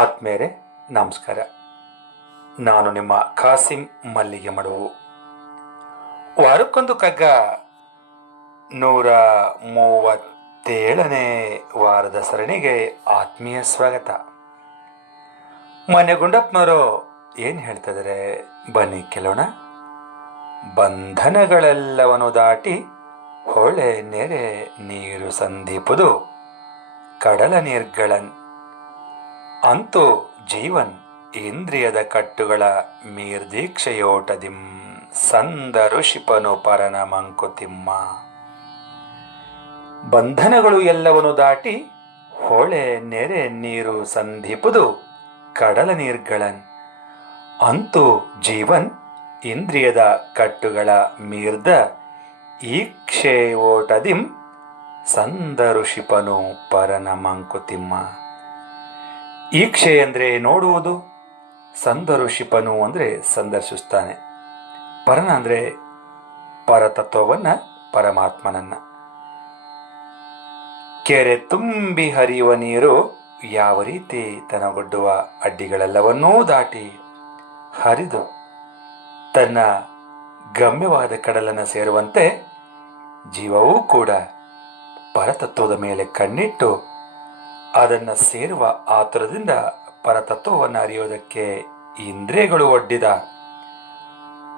ಆತ್ಮೇರೆ, ನಮಸ್ಕಾರ. ನಾನು ನಿಮ್ಮ ಖಾಸಿಂ ಮಲ್ಲಿಗೆ ಮಡುವು ವಾರಕ್ಕೊಂದು ಕಗ್ಗ ನೂರ ಮೂವತ್ತೇಳನೇ ವಾರದ ಸರಣಿಗೆ ಆತ್ಮೀಯ ಸ್ವಾಗತ. ಮನೆ ಗುಂಡಪ್ಪನವರು ಏನು ಹೇಳ್ತಿದ್ದಾರೆ ಬನ್ನಿ ಕೆಲೋಣ ಬಂಧನಗಳೆಲ್ಲವನ್ನು ದಾಟಿ ಹೊಳೆ ನೆರೆ ನೀರು ಸಂದೀಪದು, ಕಡಲ ನೀರ್ಗಳನ್ ಅಂತೂ ಜೀವನ್ ಇಂದ್ರಿಯದ ಕಟ್ಟುಗಳ ಮೀರ್ದೀಕ್ಷೆಯೋಟದಿಂ ಸಂದ ಋಷಿಪನು ಪರನ ಮಂಕುತಿಮ್ಮ ಬಂಧನಗಳು ಎಲ್ಲವನು ದಾಟಿ ಹೊಳೆ, ನೆರೆ ನೀರು ಸಂಧಿಪುದು ಕಡಲ ನೀರ್ಗಳನ್. ಅಂತೂ ಜೀವನ್ ಇಂದ್ರಿಯದ ಕಟ್ಟುಗಳ ಮೀರ್ದ ಈಕ್ಷೆ ಓಟದಿಂ ಸಂದ ಋಷಿಪನು ಪರನ ಮಂಕುತಿಮ್ಮ ಈಕ್ಷೆ ಅಂದರೆ ನೋಡುವುದು ಸಂದರು ಶಿಪನು ಅಂದರೆ ಸಂದರ್ಶಿಸ್ತಾನೆ ಪರನ ಅಂದರೆ ಪರತತ್ವವನ್ನು, ಪರಮಾತ್ಮನನ್ನ. ಕೆರೆ ತುಂಬಿ ಹರಿಯುವ ನೀರು ಯಾವ ರೀತಿ ತನಗೊಡ್ಡುವ ಅಡ್ಡಿಗಳೆಲ್ಲವನ್ನೂ ದಾಟಿ ಹರಿದು ತನ್ನ ಗಮ್ಯವಾದ ಕಡಲನ್ನು ಸೇರುವಂತೆ ಜೀವವೂ ಕೂಡ ಪರತತ್ವದ ಮೇಲೆ ಕಣ್ಣಿಟ್ಟು ಅದನ್ನು ಸೇರುವ ಆತುರದಿಂದ ಪರತತ್ವವನ್ನು ಅರಿಯೋದಕ್ಕೆ ಇಂದ್ರಿಯಗಳು ಒಡ್ಡಿದ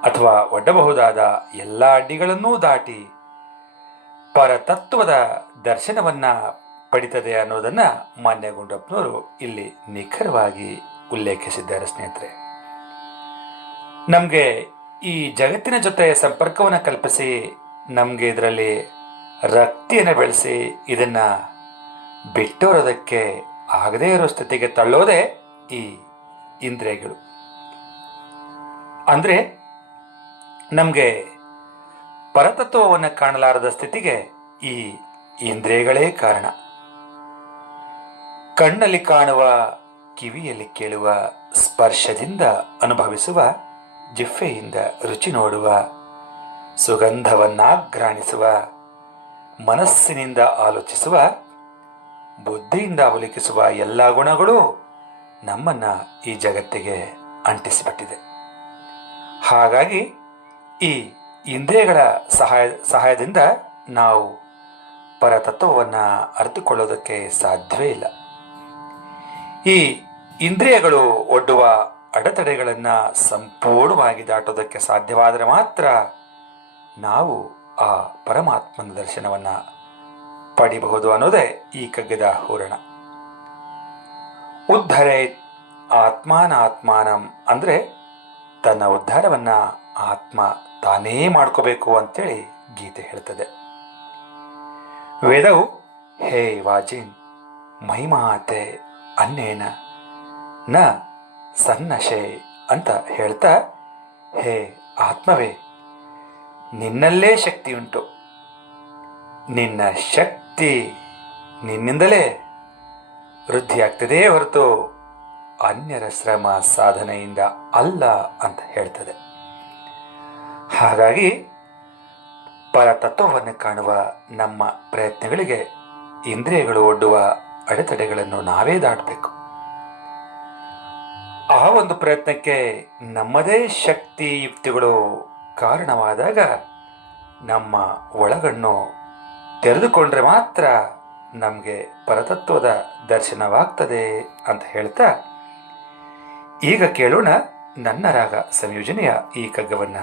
ಅಥವಾ ಒಡ್ಡಬಹುದಾದ ಎಲ್ಲ ಅಡ್ಡಿಗಳನ್ನೂ ದಾಟಿ ಪರತತ್ವದ ದರ್ಶನವನ್ನ ಪಡಿತದೆ ಅನ್ನೋದನ್ನ ಮಾನ್ಯ ಗುಂಡಪ್ಪನವರು ಇಲ್ಲಿ ನಿಖರವಾಗಿ ಉಲ್ಲೇಖಿಸಿದ್ದಾರೆ ಸ್ನೇಹಿತರೆ. ನಮಗೆ ಈ ಜಗತ್ತಿನ ಜೊತೆ ಸಂಪರ್ಕವನ್ನು ಕಲ್ಪಿಸಿ ನಮಗೆ ಇದರಲ್ಲಿ ರಕ್ತಿಯನ್ನು ಬೆಳೆಸಿ ಇದನ್ನ ಬಿಟ್ಟೋರೋದಕ್ಕೆ ಆಗದೇ ಇರೋ ಸ್ಥಿತಿಗೆ ತಳ್ಳೋದೇ ಈ ಇಂದ್ರಿಯಗಳು. ಅಂದರೆ ನಮಗೆ ಪರತತ್ವವನ್ನು ಕಾಣಲಾರದ ಸ್ಥಿತಿಗೆ ಈ ಇಂದ್ರಿಯಗಳೇ ಕಾರಣ. ಕಣ್ಣಲ್ಲಿ ಕಾಣುವ, ಕಿವಿಯಲ್ಲಿ ಕೇಳುವ, ಸ್ಪರ್ಶದಿಂದ ಅನುಭವಿಸುವ ಜಿಫ್ಫೆಯಿಂದ ರುಚಿ ನೋಡುವ, ಸುಗಂಧವನ್ನಾಗ್ರಾಣಿಸುವ, ಮನಸ್ಸಿನಿಂದ ಆಲೋಚಿಸುವ ಬುದ್ಧಿಯಿಂದ ಅವಲಿಕಿಸುವ ಎಲ್ಲ ಗುಣಗಳು ನಮ್ಮನ್ನ ಈ ಜಗತ್ತಿಗೆ ಅಂಟಿಸಿಬಿಟ್ಟಿದೆ. ಹಾಗಾಗಿ ಈ ಇಂದ್ರಿಯಗಳ ಸಹಾಯ, ಸಹಾಯದಿಂದ ನಾವು ಪರತತ್ವವನ್ನು ಅರಿತುಕೊಳ್ಳೋದಕ್ಕೆ ಸಾಧ್ಯವೇ ಇಲ್ಲ. ಈ ಇಂದ್ರಿಯಗಳು ಒಡ್ಡುವ ಅಡೆತಡೆಗಳನ್ನು ಸಂಪೂರ್ಣವಾಗಿ ದಾಟೋದಕ್ಕೆ ಸಾಧ್ಯವಾದರೆ ಮಾತ್ರ ನಾವು ಆ ಪರಮಾತ್ಮನ ದರ್ಶನವನ್ನು ಪಡಿಬಹುದು ಅನ್ನೋದೇ ಈ ಕಗ್ಗದ ಹೂರಣ. ಉದ್ಧರೇ ಆತ್ಮಾನಾತ್ಮಾನಂ ಅಂದರೆ ತನ್ನ ಉದ್ಧಾರವನ್ನ ಆತ್ಮ ತಾನೇ ಮಾಡ್ಕೋಬೇಕು ಅಂತೇಳಿ ಗೀತೆ ಹೇಳ್ತದೆ. ವೇದವು, ಹೇ ವಾಜಿನ್, ಮಹಿಮಾತೆ ಅನ್ನೇನ, ನ ಸನ್ನಶೆ ಅಂತ ಹೇಳ್ತಾ, ಹೇ ಆತ್ಮವೇ, ನಿನ್ನಲ್ಲೇ ಶಕ್ತಿ ಉಂಟು ನಿನ್ನ ಶಕ್ತಿ ನಿನ್ನಿಂದಲೇ ವೃದ್ಧಿಯಾಗ್ತದೆಯೇ ಹೊರತು ಅನ್ಯರ ಶ್ರಮ ಸಾಧನೆಯಿಂದ ಅಲ್ಲ ಅಂತ ಹೇಳ್ತದೆ. ಹಾಗಾಗಿ ಪರತತ್ವವನ್ನು ಕಾಣುವ ನಮ್ಮ ಪ್ರಯತ್ನಗಳಿಗೆ ಇಂದ್ರಿಯಗಳು ಒಡ್ಡುವ ಅಡೆತಡೆಗಳನ್ನು ನಾವೇ ದಾಟಬೇಕು. ಆ ಒಂದು ಪ್ರಯತ್ನಕ್ಕೆ ನಮ್ಮದೇ ಶಕ್ತಿ ಯುಕ್ತಿಗಳು ಕಾರಣವಾದಾಗ ನಮ್ಮ ಒಳಗಣ್ಣು ತೆರೆದುಕೊಂಡ್ರೆ ಮಾತ್ರ ನಮಗೆ ಪರತತ್ವದ ದರ್ಶನವಾಗ್ತದೆ ಅಂತ ಹೇಳ್ತಾ ಈಗ ಕೇಳೋಣ ನನ್ನ ರಾಗ ಸಂಯೋಜನೆಯ ಈ ಕಗ್ಗವನ್ನ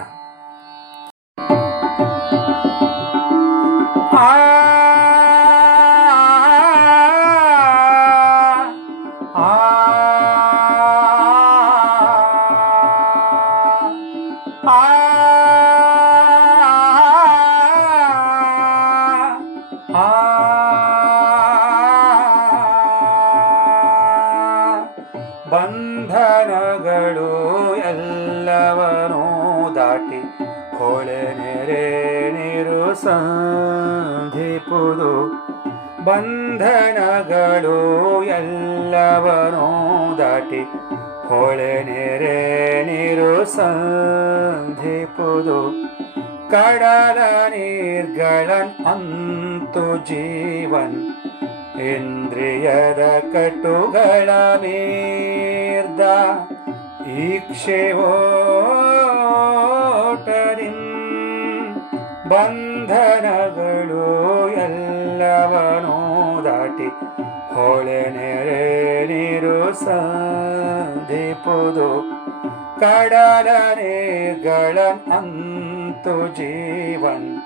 ಬಂಧನಗಳು ಎಲ್ಲವನೂ ದಾಟಿ ಹೊಳೆ ನೆರೆ ನೀರು ಸಂಧಿಪುದು. ಬಂಧನಗಳು ಎಲ್ಲವನೂ ದಾಟಿ ಹೊಳೆ ನೆರೆ ನೀರು ಸಂಧಿಪುದು. ಕಡಲ ನೀರ್ಗಳನ್ ಅಂತು ಜೀವನ್ ಇಂದ್ರಿಯದ ಕಟುಗಳ ಮೀರ್ದ ಈಕ್ಷೆವೋಟರಿಂ ಬಂಧನಗಳು ಎಲ್ಲವನೂ ದಾಟಿ ಹೊಳೆ ನೆರೆ ನೀರು ಸಾಧಿಪುದು. ಕಡಲ ನೀರ್ಗಳ ಅಂತು ಜೀವನ್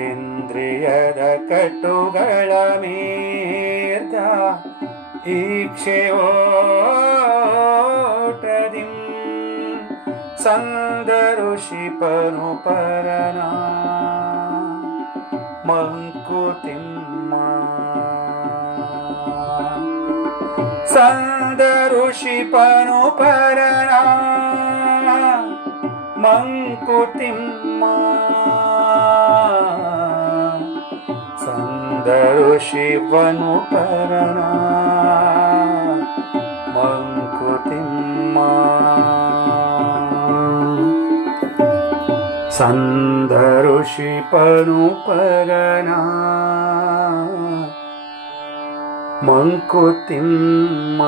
ಇಂದ್ರಿಯದ ಕಟ್ಟುಗಳ ಮೀರ್ದ ಈಕ್ಷೆವೋಟದಿಂ ಸಂದ ಋಷಿಪನು ಪರನ ಮಂಕುತಿಮ್ಮ ಸಂದ ಋಷಿಪನು ಪರನ ಮಂಕುತಿಮ್ಮ ಸಂದರು ಶಿವನು ಕರಣ ಮಂಕುತಿಮ್ಮ ಸಂದರು ಶಿಪನು ಪರಣ ಮಂಕುತಿಮ್ಮ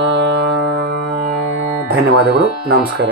ಧನ್ಯವಾದಗಳು ನಮಸ್ಕಾರ.